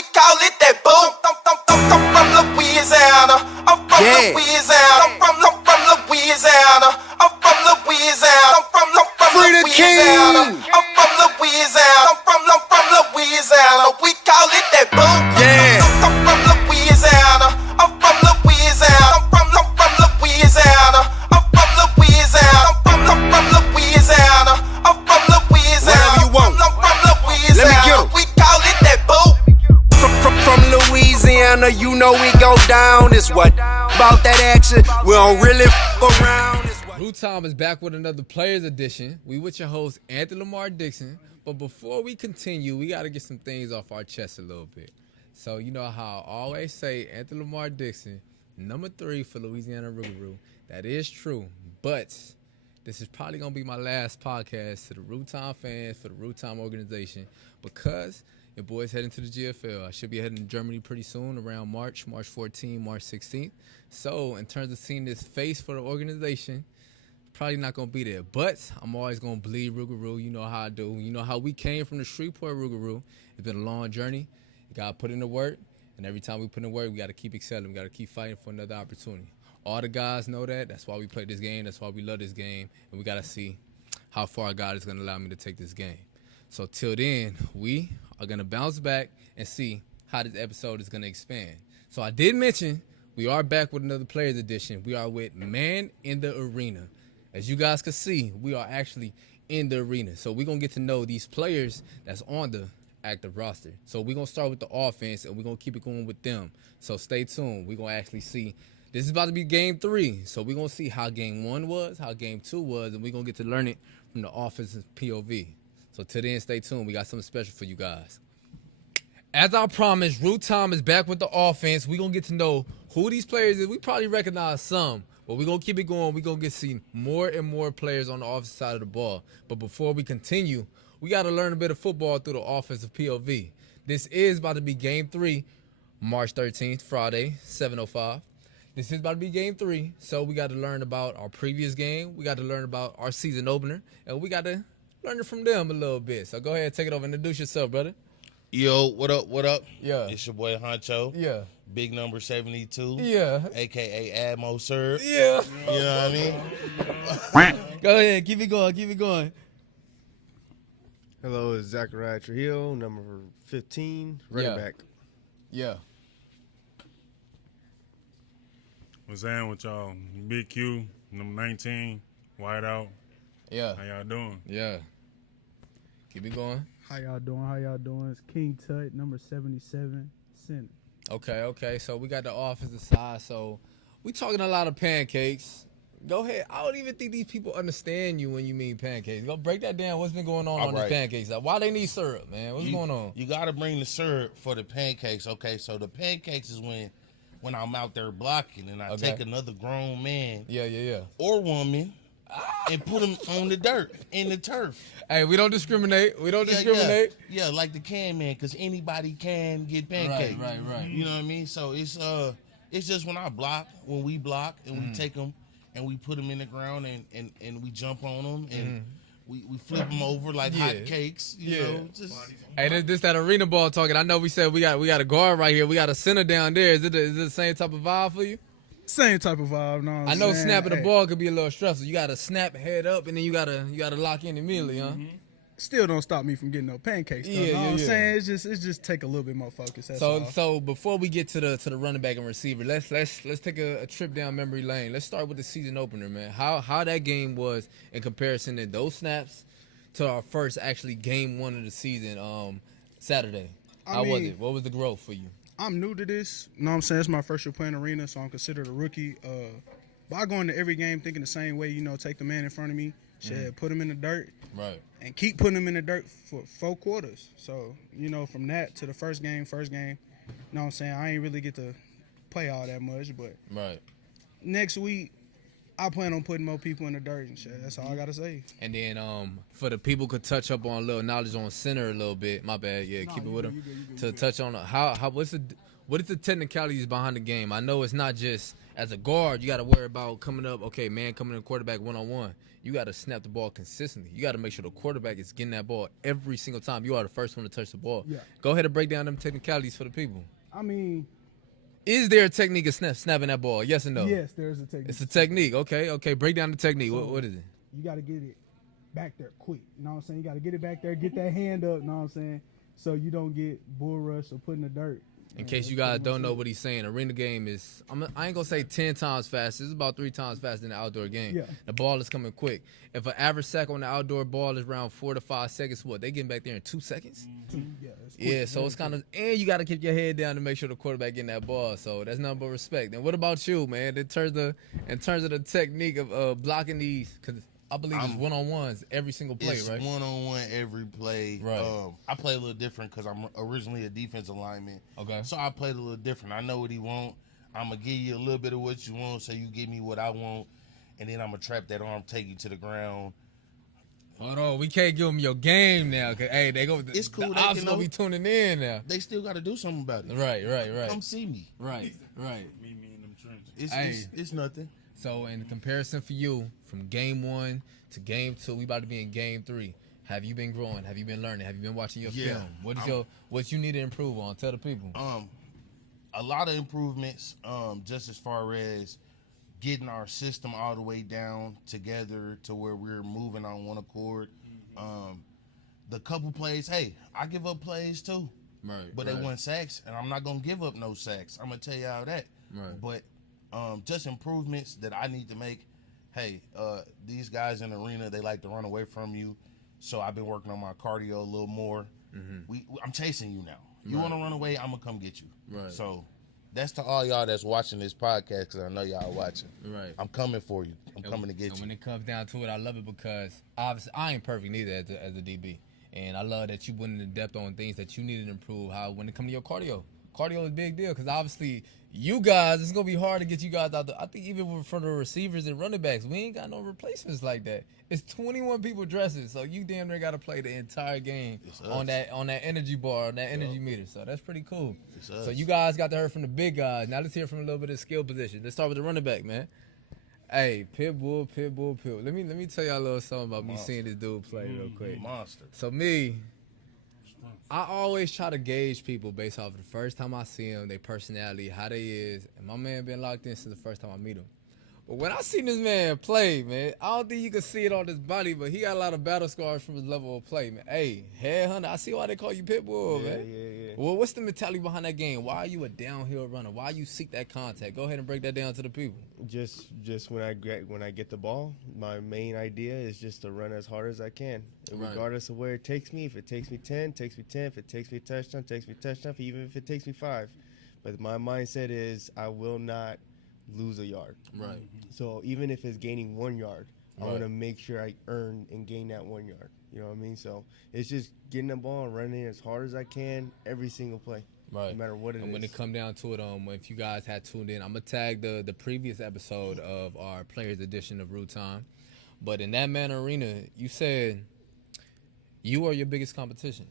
we call it that boom. I'm from Louisiana. I'm from Louisiana. I'm from Louisiana. I'm from Louisiana. I'm from Louisiana. I'm from Louisiana. I'm from Louisiana. We call it that boom. I'm from Louisiana. I'm from Louisiana. I'm from Louisiana. I'm from Louisiana. I'm from Louisiana. I'm from Louisiana. Whatever you want. I'm from Louisiana. Let me get 'em. We call it that boom. From Louisiana, you know we go down. It's what about that action? We don't really around. Roux Time is back with another Players Edition. We with your host, Anthony Lamar Dixon. But before we continue, we got to get some things off our chest a little bit. So you know how I always say Anthony Lamar Dixon, number 3 for Louisiana Rouxgaroux. That is true. But this is probably going to be my last podcast to the Roux Time fans, for the Roux Time organization, because your boy's heading to the GFL. I should be heading to Germany pretty soon, around March 14, March 16th. So in terms of seeing this face for the organization, probably not going to be there. But I'm always going to bleed Rouxgaroux. You know how I do. You know how we came from the Shreveport Rouxgaroux. It's been a long journey. You got to put in the work. And every time we put in the work, we got to keep excelling. We got to keep fighting for another opportunity. All the guys know that. That's why we play this game. That's why we love this game. And we got to see how far God is going to allow me to take this game. So till then, we are going to bounce back and see how this episode is going to expand. So I did mention we are back with another Players Edition. We are with Man in the Arena. As you guys can see, we are actually in the arena. So we're going to get to know these players that's on the active roster. So we're going to start with the offense, and we're going to keep it going with them. So stay tuned. We're going to actually see. This is about to be Game 3. So we're going to see how Game 1 was, how Game 2 was, and we're going to get to learn it from the offensive POV. So till then, stay tuned. We got something special for you guys. As I promised, Roux Time is back with the offense. We're going to get to know who these players is. We probably recognize some. But we're going to keep it going. We're going to get to see more and more players on the offensive side of the ball. But before we continue, we got to learn a bit of football through the offensive POV. This is about to be Game 3, March 13th, Friday, 7:05. This is about to be Game 3, so we got to learn about our previous game. We got to learn about our season opener, and we got to learn it from them a little bit. So go ahead, take it over. Introduce yourself, brother. Yo, what up, what up? Yeah. It's your boy Honcho. Yeah. Big number 72. Yeah. A.K.A. Admo Sir. Yeah. You know what I mean? Go ahead. Keep it going. Keep it going. Hello, it's Zachariah Trujillo, number 15, running back. Yeah. What's that with y'all? Big Q, number 19, white out. Yeah. How y'all doing? Yeah. Keep it going. How y'all doing? It's King Tut, number 77, center. Okay. So we got the offensive side. So we talking a lot of pancakes. Go ahead. I don't even think these people understand you when you mean pancakes. Go break that down. What's been going on these pancakes? Like, why they need syrup, man? What's going on? You got to bring the syrup for the pancakes. Okay, so the pancakes is when I'm out there blocking and I take another grown man or woman and put them on the dirt, in the turf. Hey, we don't discriminate. Yeah, like the can man, because anybody can get pancakes. Right. You know what I mean? So it's just when we block and we take them and we put them in the ground and we jump on them and we flip them over like hot cakes. You know, just. Hey, this that arena ball talking. I know we said we got a guard right here. We got a center down there. Is it the same type of vibe for you? Same type of vibe, no. I know snapping the ball could be a little stressful. You gotta snap head up and then you gotta lock in immediately, huh? Still don't stop me from getting no pancakes. Though, know what I'm saying? It's just take a little bit more focus. That's all. So before we get to the running back and receiver, let's take a trip down memory lane. Let's start with the season opener, man. How that game was in comparison to those snaps to our first actually game 1 of the season, Saturday. How was it? What was the growth for you? I'm new to this. You know what I'm saying? It's my first year playing arena, so I'm considered a rookie. But I go into every game thinking the same way, take the man in front of me, put him in the dirt. Right. And keep putting him in the dirt for 4 quarters. So, from that to the first game, you know what I'm saying? I ain't really get to play all that much, but next week, I plan on putting more people in the dirt and shit. That's all I got to say. And then for the people could touch up on a little knowledge on center a little bit. My bad. Yeah, keep it with them. To touch on what is the technicalities behind the game? I know it's not just As a guard, you got to worry about coming up, okay, man, coming in quarterback one-on-one. You got to snap the ball consistently. You got to make sure the quarterback is getting that ball every single time. You are the first one to touch the ball. Yeah. Go ahead and break down them technicalities for the people. I mean, is there a technique of snapping that ball? Yes or no? Yes, there's a technique. It's a technique. Okay. Break down the technique. So what is it? You got to get it back there quick. You know what I'm saying? You got to get it back there, get that hand up, you know what I'm saying? So you don't get bull rush or put in the dirt. In case you guys don't know what he's saying, arena game is, I ain't going to say 10 times faster. It's about 3 times faster than the outdoor game. Yeah. The ball is coming quick. If an average sack on the outdoor ball is around 4 to 5 seconds, what, they getting back there in 2 seconds? Yeah, so it's kind of, and you got to keep your head down to make sure the quarterback getting that ball. So that's nothing but respect. And what about you, man, in terms of the technique of blocking these? Because I believe it's one-on-ones every single play, it's right? It's one-on-one every play. Right. I play a little different because I'm originally a defensive lineman. Okay. So I played a little different. I know what he want. I'm going to give you a little bit of what you want so you give me what I want. And then I'm going to trap that arm, take you to the ground. Hold on. We can't give them your game now. Cause, hey, it's cool. The ops going to be tuning in now. They still got to do something about it. Right. Come see me. Right. Meet me in them trenches. It's nothing. So in comparison for you, from game 1 to game 2, we about to be in game 3. Have you been growing? Have you been learning? Have you been watching your film? What you need to improve on? Tell the people. A lot of improvements, just as far as getting our system all the way down together to where we're moving on one accord. The couple plays, hey, I give up plays too. Right. But they want sacks, and I'm not gonna give up no sacks. I'm gonna tell you all that. Right. But just improvements that I need to make. Hey, these guys in the arena, they like to run away from you. So I've been working on my cardio a little more. Mm-hmm. I'm chasing you now. You want to run away, I'm going to come get you. Right. So that's to all y'all that's watching this podcast, because I know y'all watching. Right. I'm coming for you. I'm coming to get you. When it comes down to it, I love it because obviously I ain't perfect neither as a DB. And I love that you went into depth on things that you needed to improve. How when it comes to your cardio. Cardio is a big deal because obviously you guys, it's going to be hard to get you guys out there. I think even for the receivers and running backs, we ain't got no replacements like that. It's 21 people dressing, so you damn near got to play the entire game on that energy bar, on that energy meter. So that's pretty cool. So you guys got to hear from the big guys. Now let's hear from a little bit of skill position. Let's start with the running back, man. Hey, Pitbull. Let me tell y'all a little something about me seeing this dude play real quick. Monster. So I always try to gauge people based off of the first time I see them, their personality, how they is. And my man been locked in since the first time I meet him. But when I seen this man play, man, I don't think you can see it on his body, but he got a lot of battle scars from his level of play, man. Hey, headhunter, I see why they call you Pitbull, man. Yeah. Well, what's the mentality behind that game? Why are you a downhill runner? Why you seek that contact? Go ahead and break that down to the people. Just when I get the ball, my main idea is just to run as hard as I can, regardless of where it takes me. If it takes me 10, takes me 10. If it takes me a touchdown, takes me a touchdown. Even if it takes me 5. But my mindset is I will not lose a yard. Right. So even if it's gaining 1 yard, I want to make sure I earn and gain that 1 yard. You know what I mean? So it's just getting the ball and running as hard as I can every single play. Right. No matter what it is. And when it come down to it, if you guys had tuned in, I'm going to tag the previous episode of our Players Edition of Root Time. But in that man arena, you said you are your biggest competition.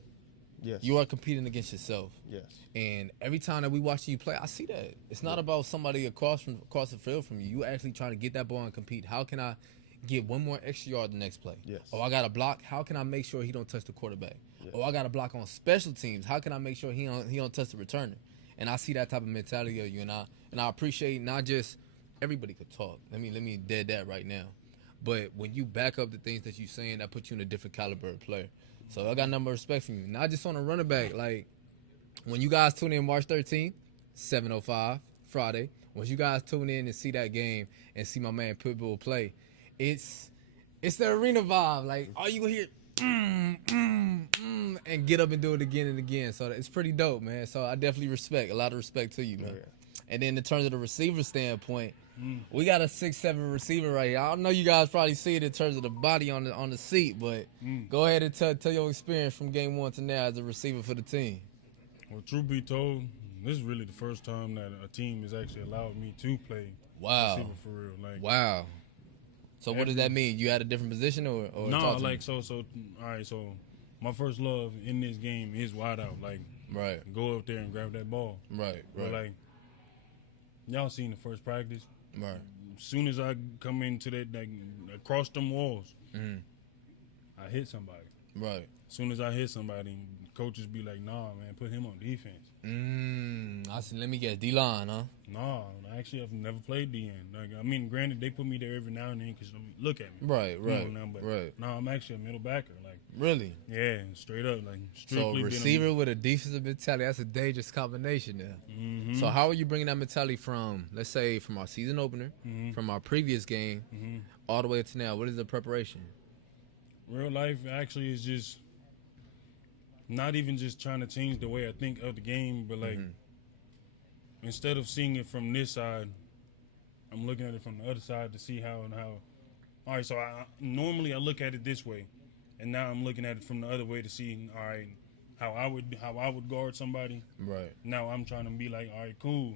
Yes. You are competing against yourself. Yes. And every time that we watch you play, I see that. It's not about somebody across the field from you. You actually trying to get that ball and compete. How can I get 1 more extra yard the next play? Yes. Oh, I got to block. How can I make sure he don't touch the quarterback? Yes. Oh, I got to block on special teams. How can I make sure he don't touch the returner? And I see that type of mentality of you, and I appreciate not just everybody could talk. Let me dead that right now. But when you back up the things that you're saying, that puts you in a different caliber of player. So I got number of respect for you. Not just on a running back. Like, when you guys tune in March 13th, 7:05, Friday, when you guys tune in and see that game and see my man Pitbull play, it's the arena vibe. Like, all you hear, and get up and do it again and again. So it's pretty dope, man. So I definitely a lot of respect to you, man. Yeah. And then in terms of the receiver standpoint, we got a 6'7" receiver right here. I don't know you guys probably see it in terms of the body on the seat, but go ahead and tell your experience from game 1 to now as a receiver for the team. Well, truth be told, this is really the first time that a team has actually allowed me to play receiver for real. Like, wow. So what does that mean? You had a different position or no? Like so. All right. So my first love in this game is wide out. Like, right. Go up there and grab that ball. Right. But like, y'all seen the first practice. Right. As soon as I come into that, like, across them walls, I hit somebody. Right. As soon as I hit somebody, coaches be like, "Nah, man, put him on defense." I said, let me guess, D-line, huh? Nah, actually, I've never played DN. Like, I mean, granted, they put me there every now and then because look at me. Right. No, I'm actually a middle backer. Like, really? Yeah, straight up. Like, so receiver with a defensive mentality, that's a dangerous combination there. So how are you bringing that mentality from, let's say, from our season opener, from our previous game, all the way to now? What is the preparation? Real life actually is just not even just trying to change the way I think of the game, but like instead of seeing it from this side, I'm looking at it from the other side to see how. All right, so normally I look at it this way, and now I'm looking at it from the other way to see, all right, how I would guard somebody. Right. Now I'm trying to be like, all right, cool.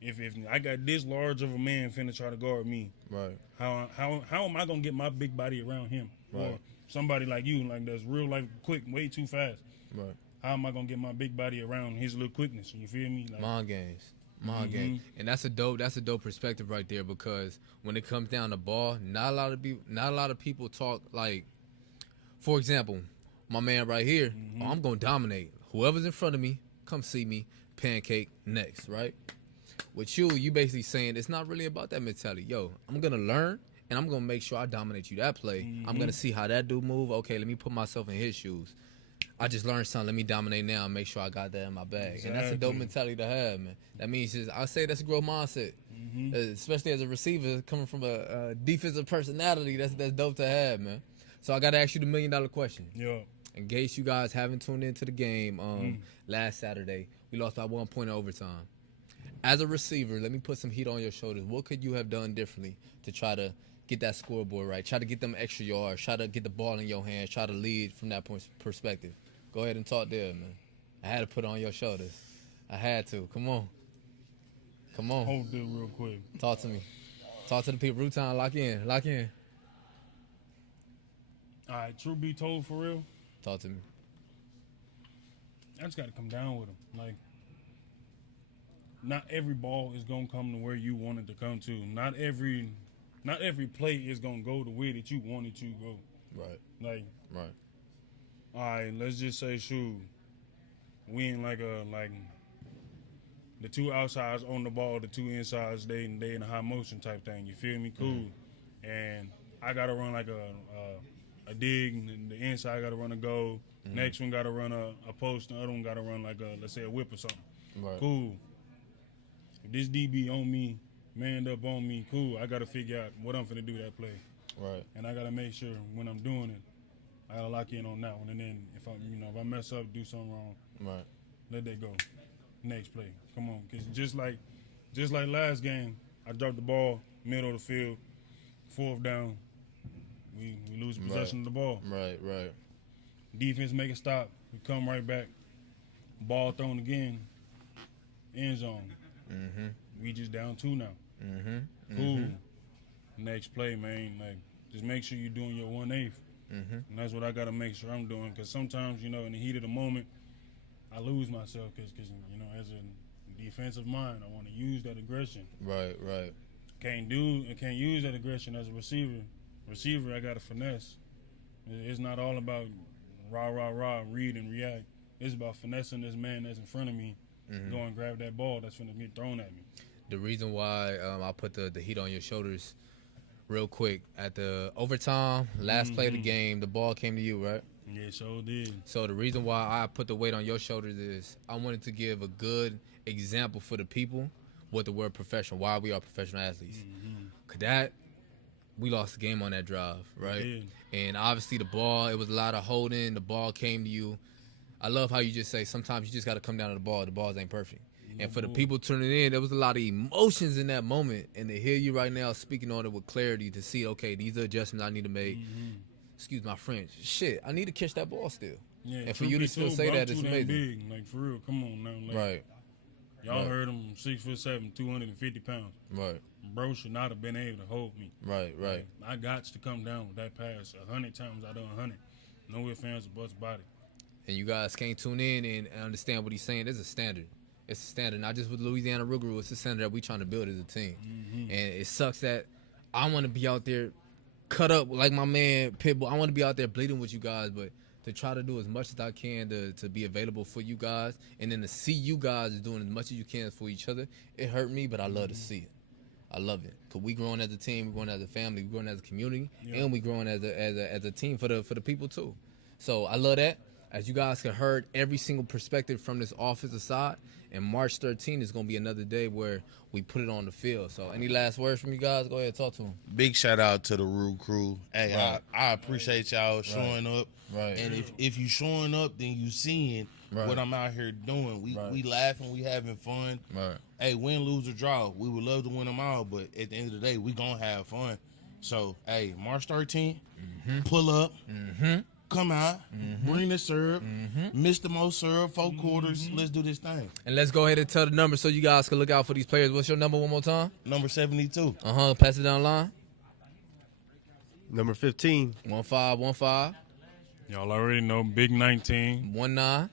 If I got this large of a man finna try to guard me, right? How am I gonna get my big body around him? Right. Or somebody like you, like that's real life quick, way too fast. Right. How am I gonna get my big body around his little quickness? You feel me? Like, mind games, and that's a dope perspective right there, because when it comes down to ball, not a lot of people talk like, for example, my man right here, I'm gonna dominate whoever's in front of me. Come see me, pancake next, right? With you basically saying it's not really about that mentality. Yo, I'm gonna learn and I'm gonna make sure I dominate you that play. I'm gonna see how that dude move. Okay, let me put myself in his shoes. I just learned something. Let me dominate now and make sure I got that in my bag. Exactly. And that's a dope mentality to have, man. That means I say that's a growth mindset, especially as a receiver coming from a defensive personality. That's dope to have, man. So I gotta ask you the $1 million question. Yeah. In case you guys haven't tuned into the game, last Saturday we lost by 1 point in overtime. As a receiver, let me put some heat on your shoulders. What could you have done differently to try to get that scoreboard right? Try to get them extra yards. Try to get the ball in your hands. Try to lead from that perspective. Go ahead and talk there, man. I had to put it on your shoulders. I had to. Come on. Hold it real quick. Talk to me. Talk to the people. Root Town, lock in. All right, truth be told, for real. Talk to me. I just got to come down with him. Like, not every ball is gonna come to where you want it to come to. Not every play is gonna go the way that you want it to go. Right. Like. Right. All right, let's just say, shoot, we in like the two outsides on the ball, the two insides, they in a high motion type thing. You feel me? Cool. And I gotta run like a dig, and the inside gotta run a go. Next one gotta run a post, the other one gotta run like let's say a whip or something. Right. Cool. If this DB on me, manned up on me, cool. I gotta figure out what I'm finna do that play. Right. And I gotta make sure when I'm doing it, I gotta lock in on that one, and then if I mess up, do something wrong, right, let that go. Next play, come on, because just like last game, I dropped the ball middle of the field, 4th down, we lose possession of the ball. Right. Defense make a stop, we come right back, ball thrown again, end zone. We just down 2 now. Cool. Next play, man, like just make sure you're doing your 1/8. And that's what I got to make sure I'm doing, because sometimes, in the heat of the moment, I lose myself because as a defensive mind, I want to use that aggression. Right. Can't use that aggression as a receiver. Receiver, I got to finesse. It's not all about rah, read and react. It's about finessing this man that's in front of me, go and grab that ball that's going to get thrown at me. The reason why I put the heat on your shoulders real quick, at the overtime, last play of the game, the ball came to you, right? Yeah, sure did. So the reason why I put the weight on your shoulders is I wanted to give a good example for the people what the word professional, why we are professional athletes. Cause we lost the game on that drive, right? And obviously the ball, it was a lot of holding, the ball came to you. I love how you just say sometimes you just got to come down to the balls ain't perfect. And for the people tuning in, there was a lot of emotions in that moment. And to hear you right now speaking on it with clarity, to see, okay, these are adjustments I need to make. Excuse my French. Shit, I need to catch that ball still. Yeah, and for you to still say that, it's amazing. Big. Like, for real, come on now. Like, right. Y'all heard him, 6'7", 250 pounds. Right. Bro should not have been able to hold me. Right. Like, I got to come down with that pass 100 times out of 100. No ifs, ands, or buts about it. And you guys can't tune in and understand what he's saying. There's a standard. It's a standard, not just with Louisiana Rouxgaroux. It's a standard that we trying to build as a team. And it sucks that I want to be out there cut up like my man Pitbull. I want to be out there bleeding with you guys, but to try to do as much as I can to be available for you guys, and then to see you guys doing as much as you can for each other, it hurt me, but I love to see it. I love it, because we growing as a team, we growing as a family, we growing as a community, and we growing as a team for the people too. So I love that. As you guys have heard every single perspective from this offensive side, and March 13th is going to be another day where we put it on the field. So any last words from you guys? Go ahead, talk to them. Big shout out to the Roux crew. Hey, I appreciate y'all showing up. Right. And if you showing up, then you seeing what I'm out here doing. We laughing, we having fun. Right. Hey, win, lose, or draw. We would love to win them all, but at the end of the day, we going to have fun. So, hey, March 13th, pull up. Come out, bring the syrup, Mr. Mo syrup, 4 quarters. Let's do this thing. And let's go ahead and tell the number so you guys can look out for these players. What's your number one more time? Number 72. Pass it down the line. Number 15. 1515. Y'all already know, Big 19. 19.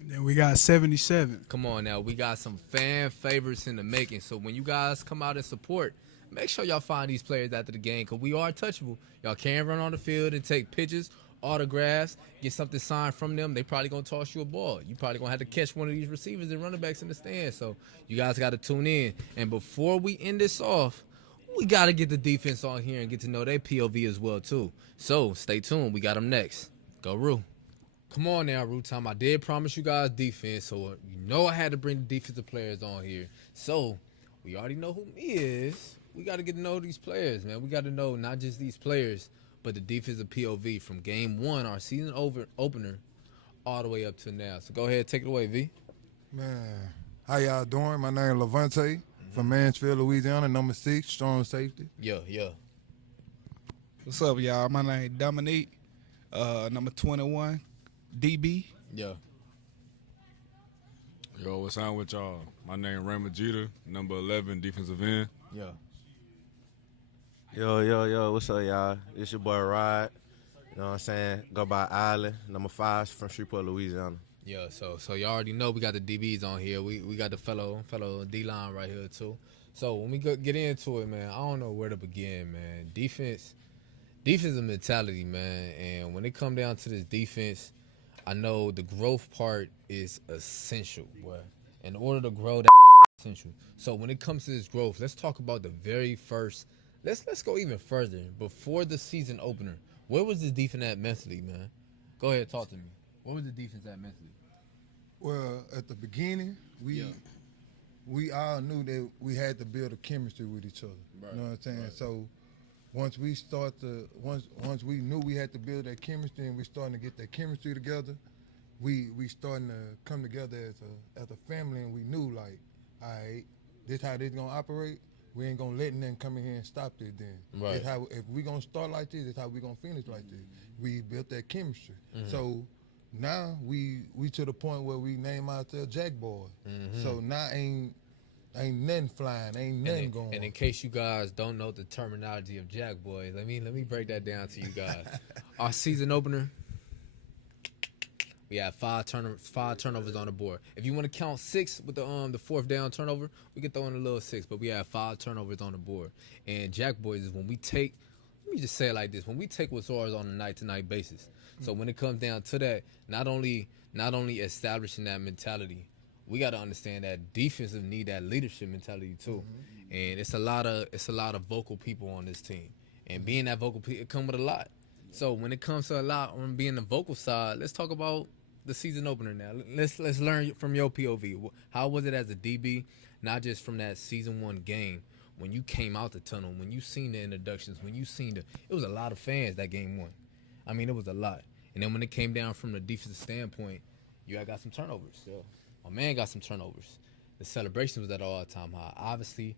Then we got 77. Come on now. We got some fan favorites in the making. So when you guys come out and support, make sure y'all find these players after the game, because we are touchable. Y'all can run on the field and take pictures, autographs, get something signed from them. They probably going to toss you a ball. You probably going to have to catch one of these receivers and running backs in the stand. So you guys got to tune in. And before we end this off, we got to get the defense on here and get to know their POV as well, too. So stay tuned. We got them next. Go, Rue. Come on now, Rue time. I did promise you guys defense, so you know I had to bring the defensive players on here. So we already know who me is. We got to get to know these players, man. We got to know not just these players, but the defensive POV from game 1, our season opener, all the way up to now. So go ahead, take it away, V. Man, how y'all doing? My name is Levante from Mansfield, Louisiana, number 6, strong safety. Yeah. What's up, y'all? My name is Dominique, number 21, DB. Yeah. Yo, what's on with y'all? My name is Raymond Jeter, number 11, defensive end. Yeah. Yo, what's up, y'all? It's your boy Rod. You know what I'm saying? Go by Island, number 5 from Shreveport, Louisiana. Yeah, so you already know we got the DBs on here. We got the fellow D-line right here, too. So when we get into it, man, I don't know where to begin, man. Defense is a mentality, man. And when it come down to this defense, I know the growth part is essential, boy. In order to grow, that's essential. So when it comes to this growth, let's talk about the very first. Let's go even further. Before the season opener, where was this defense at mentally, man? Go ahead, talk to me. Where was the defense at mentally? Well, at the beginning, we all knew that we had to build a chemistry with each other. Right. You know what I'm saying? Right. So once we knew we had to build that chemistry and we starting to get that chemistry together, we starting to come together as a family, and we knew, like, all right, this how this gonna operate. We ain't gonna let nothing come in here and stop this then. Right. If we gonna start like this, that's how we gonna finish like this. We built that chemistry. So now we to the point where we name ourselves Jack Boy. So now ain't nothing flying, ain't nothing going. And in case you guys don't know the terminology of Jack Boy, let me break that down to you guys. Our season opener, we had 5 turnovers on the board. If you want to count 6 with the 4th down turnover, we can throw in a little 6, but we had 5 turnovers on the board. And Jack Boys is when we take, let me just say it like this, when we take what's ours on a night-to-night basis. So when it comes down to that, not only establishing that mentality, we got to understand that defensive need that leadership mentality too. And it's a lot of vocal people on this team. And being that vocal people, it comes with a lot. So when it comes to a lot on being the vocal side, let's talk about the season opener now. Let's learn from your POV. How was it as a DB, not just from that season 1 game, when you came out the tunnel, when you seen the introductions, when you seen it was a lot of fans that game 1. I mean, it was a lot. And then when it came down from the defensive standpoint, you got some turnovers. Yeah. My man got some turnovers. The celebration was at an all-time high. Obviously,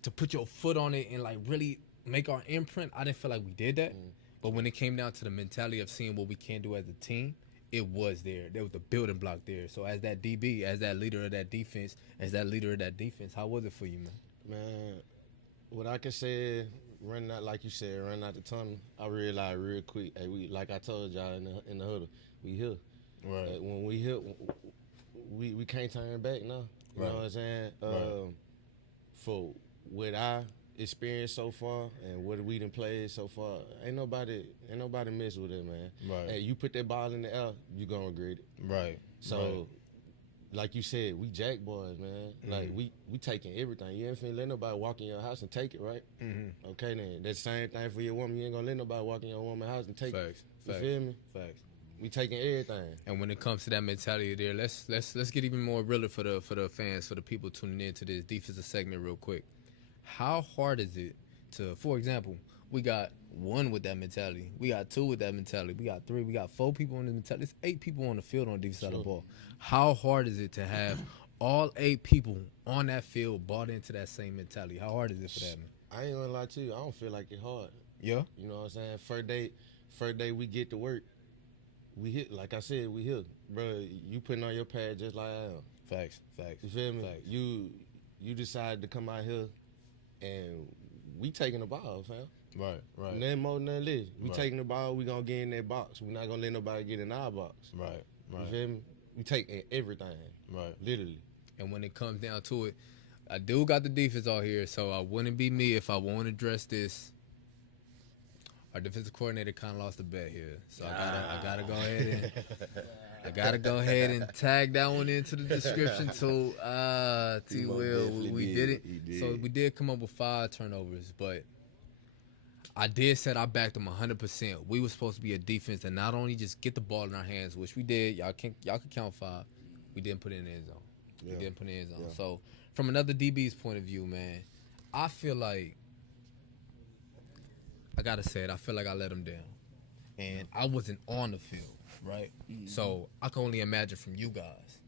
to put your foot on it and, like, really make our imprint, I didn't feel like we did that. But when it came down to the mentality of seeing what we can do as a team, it was there. There was the building block there. So as that DB, as that leader of that defense, how was it for you, man? Man, what I can say, running out, like you said, running out the tunnel, I realized real quick, hey, we, like I told y'all in the huddle, we here. Right. When we hit, we can't turn back now. You know what I'm saying? For what I experienced so far and what we done played so far, ain't nobody mess with it, man. Right. Hey, you put that ball in the air, you gonna regret it. Right. So, like you said, we jack boys, man. Like we taking everything. You ain't finna let nobody walk in your house and take it, right? Okay, then that same thing for your woman. You ain't gonna let nobody walk in your woman's house and take it. You feel me? Facts. We taking everything. And when it comes to that mentality there, let's get even more realer for the fans, for the people tuning in to this defensive segment real quick. How hard is it to, for example, we got 1 with that mentality, we got 2 with that mentality, we got 3, we got 4 people on the mentality, it's 8 people on the field on the defense side of the ball. How hard is it to have all 8 people on that field bought into that same mentality? How hard is it for that, man? I ain't gonna lie to you, I don't feel like it's hard. Yeah? You know what I'm saying? First day we get to work, we hit, like I said, we here. Bro, you putting on your pad just like I am. Facts. You feel me? Facts. You decided to come out here and we taking the ball, fam. Right. Nothing more, nothing less. We taking the ball, we gonna get in that box. We not gonna let nobody get in our box. Right. You feel me? We take everything. Right. Literally. And when it comes down to it, I do got the defense out here, so I wouldn't be me if I won't address this. Our defensive coordinator kind of lost the bet here, so I gotta go ahead and tag that one into the description too. T. Will, we did it. So we did come up with 5 turnovers, but I did said I backed them 100%. We were supposed to be a defense that not only just get the ball in our hands, which we did. Y'all can count 5. We didn't put it in the end zone. We didn't put it in the end zone. So from another DB's point of view, man, I feel like I gotta say it. I feel like I let them down, and I wasn't on the field, right? So I can only imagine from you guys,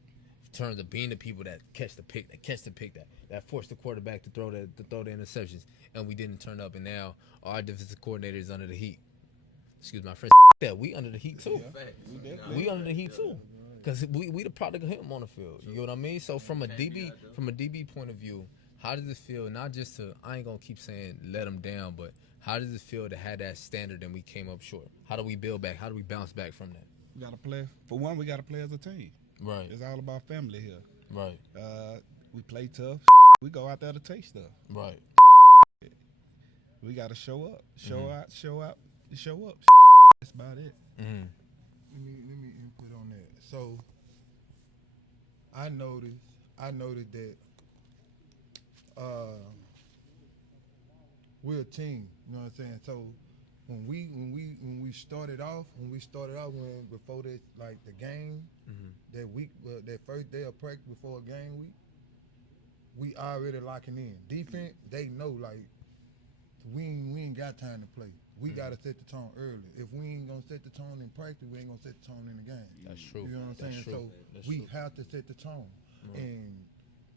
in terms of being the people that catch the pick, that forced the quarterback to throw the interceptions, and we didn't turn up, and now our defensive coordinator is under the heat. Excuse my French. That we under the heat too. We under the heat too, because we the product of him on the field. You know what I mean? So from a DB point of view, how does it feel? Not just to, I ain't gonna keep saying let them down, but how does it feel to have that standard and we came up short? How do we build back? How do we bounce back from that? We got to play. For one, we got to play as a team. Right. It's all about family here. Right. We play tough. We go out there to take stuff. Right. We got to show up. Show up. That's about it. Let me input on that. So I noticed that we're a team, you know what I'm saying? So when we started off before this, like the game, that week, that first day of practice before a game week, we already locking in. Defense, they know, like, we ain't got time to play. We gotta set the tone early. If we ain't gonna set the tone in practice, we ain't gonna set the tone in the game. That's true. You know what I'm saying? So we have to set the tone. And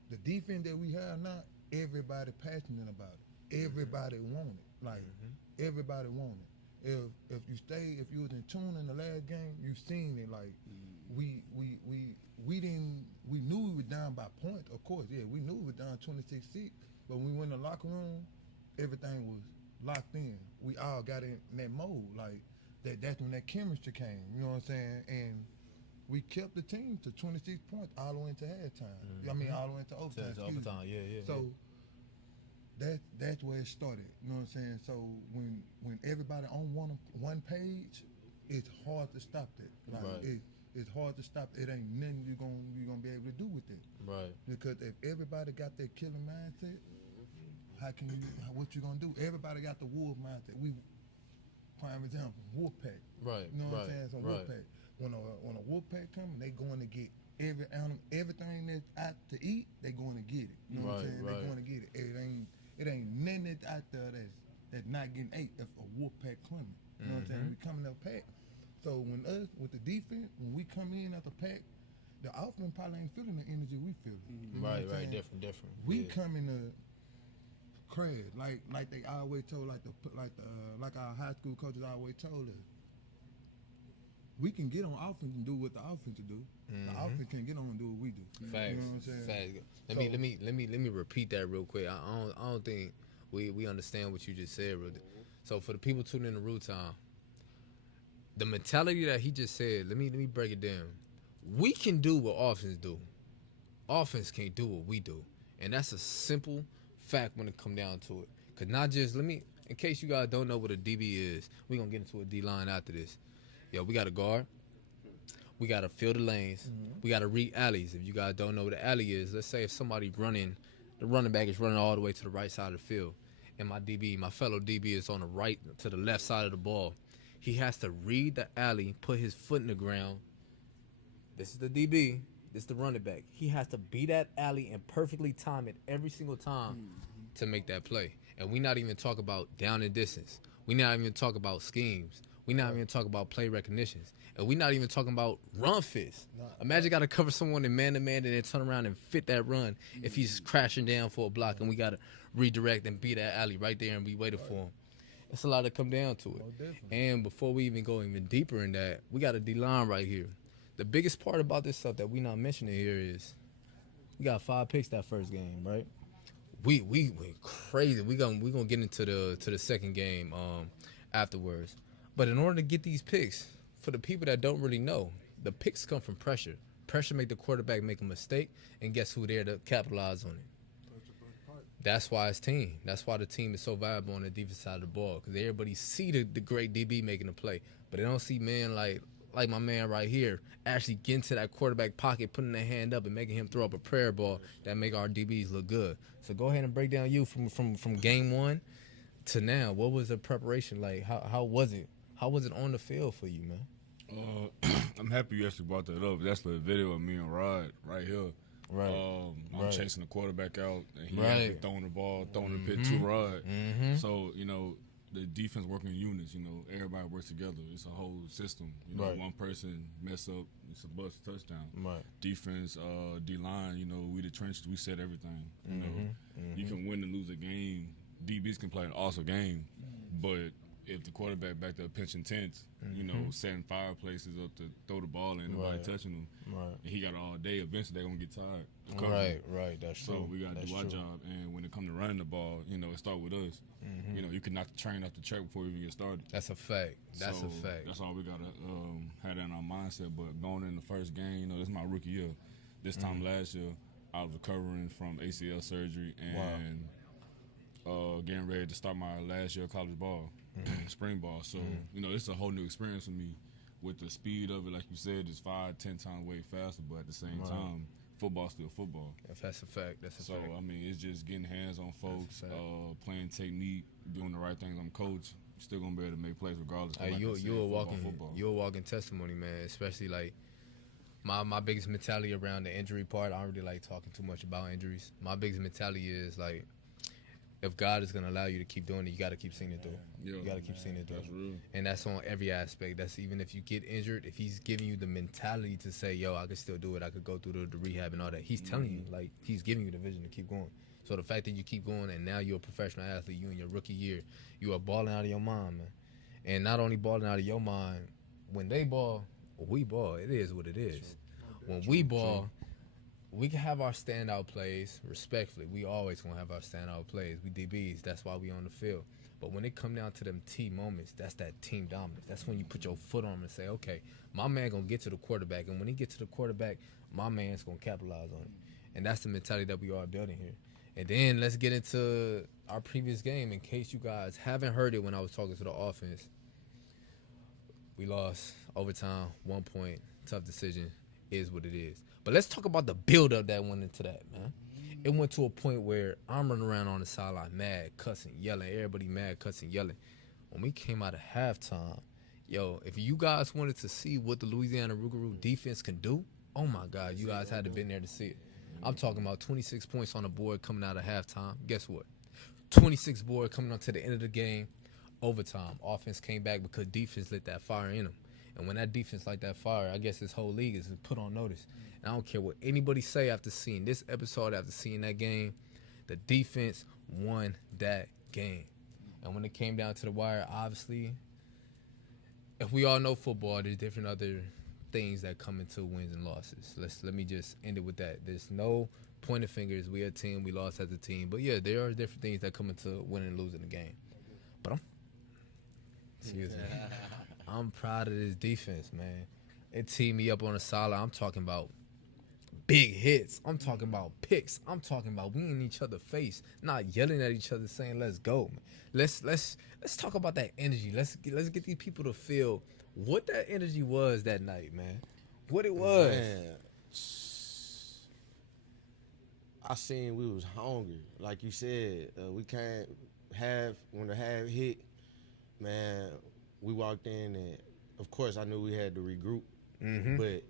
the defense that we have now, everybody passionate about it. Everybody want it. Like everybody want it. If you was in tune in the last game, you seen it. Like we knew we were down by points. Of course, yeah, we knew we were down 26-6. But when we went in the locker room, everything was locked in. We all got in that mode. Like that's when that chemistry came. You know what I'm saying? And we kept the team to 26 points all the way into halftime. I mean, all the way into overtime. So that's where it started. You know what I'm saying? So when everybody on one page, it's hard to stop that. Like it's hard to stop. It ain't nothing you're gonna be able to do with it. Right. Because if everybody got that killer mindset, what you gonna do? Everybody got the wolf mindset. Prime example, wolf pack. Right. You know what I'm saying? So wolf pack. When a wolf pack come, they going to get every animal, everything that's out to eat. They going to get it. You know what I'm saying? They going to get it. It ain't nothing that's out there that's not getting ate if a wolf pack coming. You know what I'm saying? We coming up pack. So when us with the defense, when we come in at the pack, the offense probably ain't feeling the energy we feel. You know Right. Different. We come in to crash like they always told, like our high school coaches always told us. We can get on offense and do what the offense do. The offense can get on and do what we do. Facts. You know what I'm saying? Facts. Let me repeat that real quick. I don't think we understand what you just said, bro. So for the people tuning in to Root Time, the mentality that he just said, let me break it down. we can do what offense do. Offense can't do what we do. And that's a simple fact when it come down to it. Because not just, in case you guys don't know what a DB is, we're going to get into a D-line after this. Yo, we got a guard. We got to fill the lanes. We got to read alleys. If you guys don't know what an alley is, let's say if somebody running, the running back is running all the way to the right side of the field, and my fellow DB is on the right to the left side of the ball. He has to read the alley, put his foot in the ground. This is the DB. This is the running back. He has to beat that alley and perfectly time it every single time to make that play. And we not even talk about down and distance. We not even talk about schemes. We not even talk about play recognitions. And we not even talking about run fits. Imagine got to cover someone in man-to-man and then turn around and fit that run if he's crashing down for a block and we got to redirect and beat that alley right there and be waiting for him. It's a lot to come down to it. And before we even go even deeper in that, we got a D-line right here. The biggest part about this stuff that we not mentioning here is we got 5 picks that first game, right? We went crazy. We gonna get into the second game afterwards. But in order to get these picks, for the people that don't really know, the picks come from pressure. Pressure make the quarterback make a mistake, and guess who there to capitalize on it? That's why it's team. That's why the team is so valuable on the defense side of the ball, because everybody see the great DB making a play, but they don't see man like my man right here actually getting to that quarterback pocket, putting their hand up and making him throw up a prayer ball that make our DBs look good. So go ahead and break down you from game one to now. What was the preparation like? How was it? How was it on the field for you, man? I'm happy you actually brought that up. That's the video of me and Rod right here. Right. I'm chasing the quarterback out, and he actually throwing the ball, throwing the pit to Rod. So, the defense working in units, everybody works together. It's a whole system. One person mess up, it's a bust touchdown. Right. Defense, D-line, we the trenches, we set everything. You can win and lose a game. DBs can play an awesome game, but if the quarterback back there pinching tents, setting fireplaces up to throw the ball in, nobody touching him, and he got it all day, eventually they're going to get tired. Right, that's true. So we got to do our job, and when it comes to running the ball, it starts with us. You can knock the train off the track before we even get started. That's a fact. That's a fact. That's all we got to have that in our mindset. But going in the first game, this is my rookie year. This time last year, I was recovering from ACL surgery and getting ready to start my last year of college ball. Spring ball. So, it's a whole new experience for me with the speed of it. Like you said, it's 5-10 times way faster, but at the same time, football's still football. That's a fact. So, it's just getting hands on folks, playing technique, doing the right things. I'm coach. Still going to be able to make plays regardless. You're a walking testimony, man, especially like my biggest mentality around the injury part. I don't really like talking too much about injuries. My biggest mentality is like, if God is going to allow you to keep doing it, you got to keep seeing it through. You got to keep seeing it through. That's real. And that's on every aspect. That's even if you get injured, if he's giving you the mentality to say, yo, I can still do it. I could go through the rehab and all that. He's telling you, like, he's giving you the vision to keep going. So the fact that you keep going and now you're a professional athlete, you in your rookie year, you are balling out of your mind, man. And not only balling out of your mind, when they ball, we ball. It is what it is. When we ball, we can have our standout plays, respectfully. We always going to have our standout plays. We DBs, that's why we on the field. But when it come down to them T moments, that's that team dominance. That's when you put your foot on them and say, okay, my man going to get to the quarterback. And when he get to the quarterback, my man's going to capitalize on it. And that's the mentality that we are building here. And then let's get into our previous game. In case you guys haven't heard it when I was talking to the offense, we lost overtime, 1 point, tough decision, is what it is. But let's talk about the build-up that went into that, man. It went to a point where I'm running around on the sideline mad, cussing, yelling. Everybody mad, cussing, yelling. When we came out of halftime, yo, if you guys wanted to see what the Louisiana Rouxgaroux defense can do, oh, my God, you guys had to been there to see it. I'm talking about 26 points on the board coming out of halftime. Guess what? 26 board coming on to the end of the game, overtime. Offense came back because defense lit that fire in them. And when that defense light that fire, I guess this whole league is put on notice. And I don't care what anybody say after seeing this episode, after seeing that game, the defense won that game. And when it came down to the wire, obviously, if we all know football, there's different other things that come into wins and losses. Let me just end it with that. There's no pointing fingers. We a team. We lost as a team. But, yeah, there are different things that come into winning and losing the game. But I'm proud of this defense, man. and tee me up on a sideline. I'm talking about big hits. I'm talking about picks. I'm talking about we in each other's face, not yelling at each other, saying "Let's go." Let's talk about that energy. Let's get these people to feel what that energy was that night, man. What it was. Man, I seen we was hungry. Like you said, we can't when the half hit, man, we walked in and of course I knew we had to regroup. But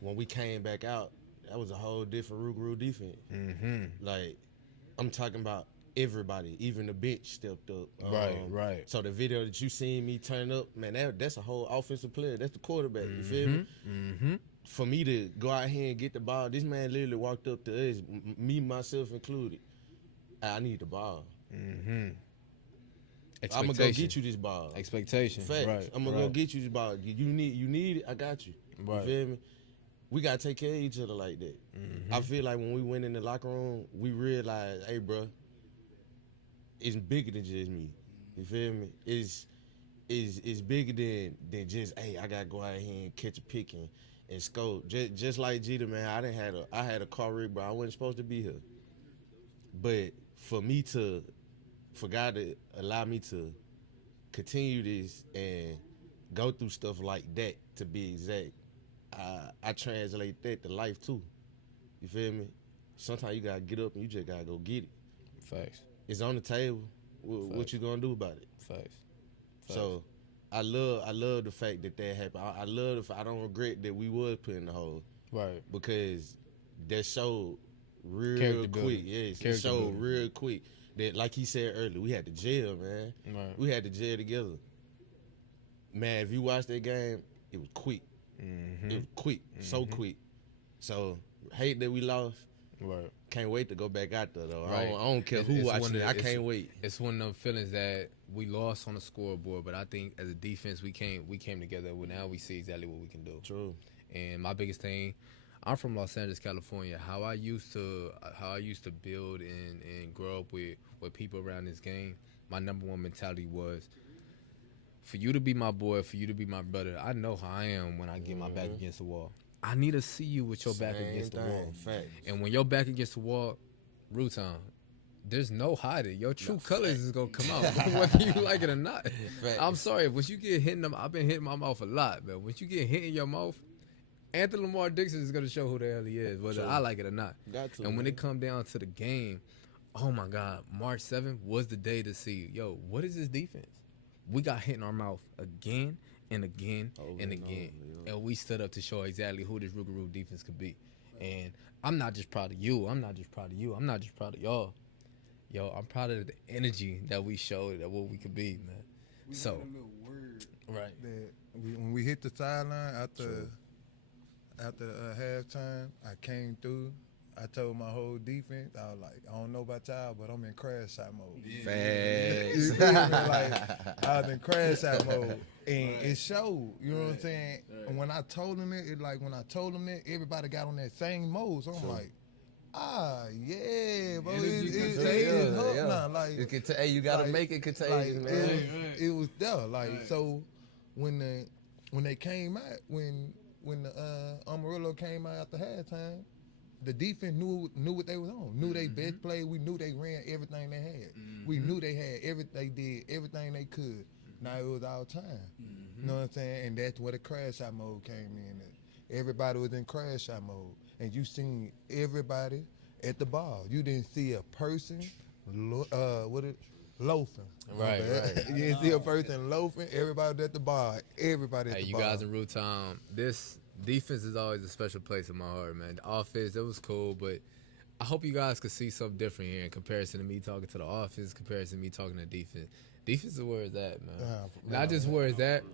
when we came back out, that was a whole different Rouxgaroux defense. Like, I'm talking about everybody, even the bench stepped up. Right. So the video that you seen me turn up, man, that's a whole offensive player. That's the quarterback. You feel me? For me to go out here and get the ball, this man literally walked up to us, me, myself included. I need the ball. I'm gonna go get you this ball. Expectation. Facts. Right. I'm gonna go get you this ball. You need it, I got you. Right. You feel me? We gotta take care of each other like that. I feel like when we went in the locker room, we realized, hey, bro, it's bigger than just me. You feel me? It's bigger than just, hey, I gotta go out here and catch a pick and score. Just like Jeter, man, I had a car wreck, bro. I wasn't supposed to be here. But for God to allow me to continue this and go through stuff like that, to be exact, I translate that to life too. You feel me? Sometimes you gotta get up and you just gotta go get it. Facts. It's on the table. What you gonna do about it? Facts. So I love the fact that happened. I love I don't regret that we was put in the hole. Right. Because that showed real Character quick. building. Yes, Character it showed building. real quick that, like he said earlier, we had to jail, man. Right. We had to jail together. Man, if you watch that game, it was quick. It was quick, so quick. So hate that we lost. Right. Can't wait to go back out there though. Right. I don't care who watching it. I can't wait. It's one of them feelings that we lost on the scoreboard, but I think as a defense we came together. Now we see exactly what we can do. True. And my biggest thing, I'm from Los Angeles, California. How I used to build and grow up with people around this game. My number one mentality was, for you to be my boy, for you to be my brother. I know how I am when I get my back against the wall. I need to see you with your back against the wall. Facts. And when your back against the wall, Rouxgaroux, there's no hiding. Your true colors is gonna come out, whether you like it or not. Facts. I'm sorry, once you get hit in them, I've been hitting my mouth a lot, man. Once you get hit in your mouth, Anthony Lamar Dixon is gonna show who the hell he is, whether I like it or not. Got to, and when man. it come down to the game, oh my God, March 7th was the day to see, yo, what is this defense? We got hit in our mouth again and again and again. And we stood up to show exactly who this Rouxgaroux defense could be. And I'm not just proud of you. I'm not just proud of you. I'm not just proud of y'all. Yo, I'm proud of the energy that we showed that what we could be, man. We So, got a little word right. that when we hit the sideline after halftime, I came through. I told my whole defense, I was like, I don't know about y'all, but I'm in crash out mode. Facts. You feel me? Like, I was in crash out mode. And it showed, you know what I'm saying? And when I told them that, everybody got on that same mode. So I'm like, yeah, bro. It's up now. Like, hey, you gotta make it contagious, man. It was there. Like, so when they came out, when the Amarillo came out after halftime, the defense knew what they was on. Knew they best play. We knew they ran everything they had. We knew they had they did everything they could. Now it was our time. You know what I'm saying? And that's where the crash out mode came in. Everybody was in crash out mode. And you seen everybody at the bar. You didn't see a person loafing. Right. You didn't see a person loafing. Everybody was at the bar. Everybody at the bar. You guys in Rouxgaroux, this defense is always a special place in my heart, man. The offense, it was cool, but I hope you guys could see something different here in comparison to me talking to the offense, comparison to me talking to defense. Defense is where it's at, man. Not just where it's at.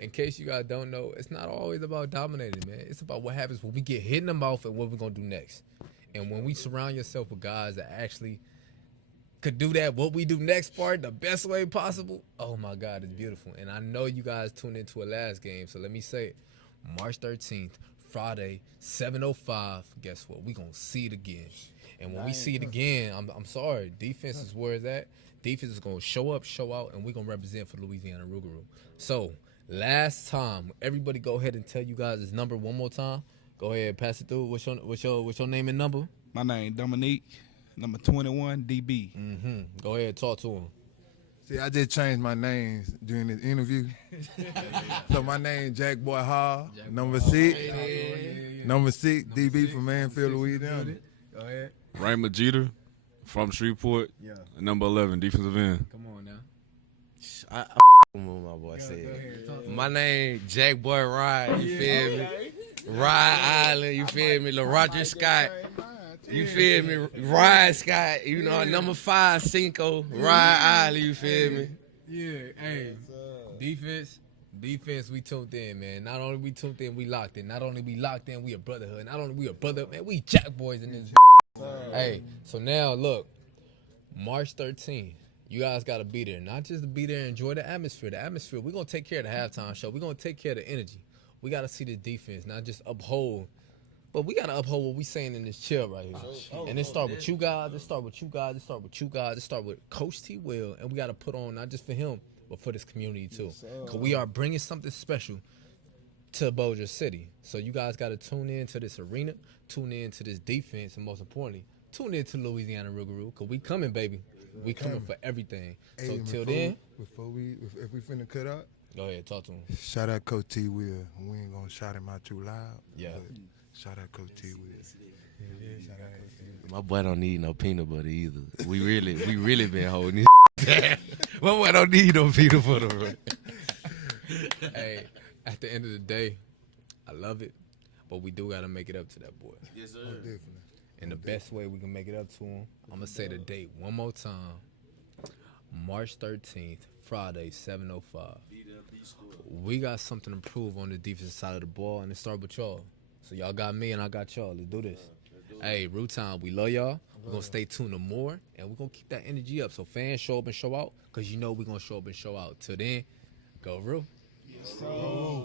In case you guys don't know, it's not always about dominating, man. It's about what happens when we get hit in the mouth and what we're going to do next. And when we surround yourself with guys that actually could do that, what we do next part, the best way possible, oh, my God, it's beautiful. And I know you guys tuned into a last game, so let me say it. March 13th, Friday, 7:05. Guess what? We're going to see it again. And when we see it again, I'm sorry, defense is where it's at. Defense is going to show up, show out, and we're going to represent for Louisiana Rouxgaroux. So Last time, everybody go ahead and tell you guys his number one more time. Go ahead, pass it through. What's your name and number? My name Dominique, number 21, DB. Mm-hmm. Go ahead, talk to him. See, I just changed my name during this interview. So my name Jack Boy Hall, number 6. Number 6, DB from Manfield, Louisiana. Go ahead. Raymond Jeter from Shreveport, number 11, defensive end. Come on now. I what my boy said. My name Jack Boy Ride, you feel me? Ride Island, you feel me? LaRoger Scott, you feel me? Ride Scott, you know, number 5 Cinco, Ride Island, you feel me? Yeah, hey, defense, we tuned in, man. Not only we tuned in, we locked in. Not only we locked in, we a brotherhood. Not only we a brother, man, we Jack boys in this. Hey, so now look, March 13th. You guys got to be there. Not just to be there and enjoy the atmosphere. The atmosphere, we're going to take care of the halftime show. We're going to take care of the energy. We got to see the defense, not just uphold. But we got to uphold what we saying in this chill right here. And it start with you guys. It start with you guys. It start with you guys. It start with Coach T. Will. And we got to put on not just for him, but for this community too. Because we are bringing something special to Bossier City. So you guys got to tune in to this arena, tune in to this defense, and most importantly, tune in to Louisiana Rouxgaroux. Because we coming, baby. We coming for everything. Hey, so till then, if we finna cut out, go ahead, talk to him. Shout out Coach T. Will. We ain't gonna shout him out too loud. Yeah. Shout out Coach T. Will. Shout out Coach T. Will. My boy don't need no peanut butter either. We really been holding this. My boy don't need no peanut butter, bro. Hey, at the end of the day, I love it, but we do gotta make it up to that boy. Yes, sir. Oh, definitely. And the best way we can make it up to him, I'm going to say the date one more time. March 13th, Friday, 7:05. We got something to prove on the defensive side of the ball, and it start with y'all. So y'all got me, and I got y'all. Let's do this. Hey, Root Town, we love y'all. We're going to stay tuned to more, and we're going to keep that energy up. So fans, show up and show out, because you know we're going to show up and show out. Till then, go Root. Yes, sir.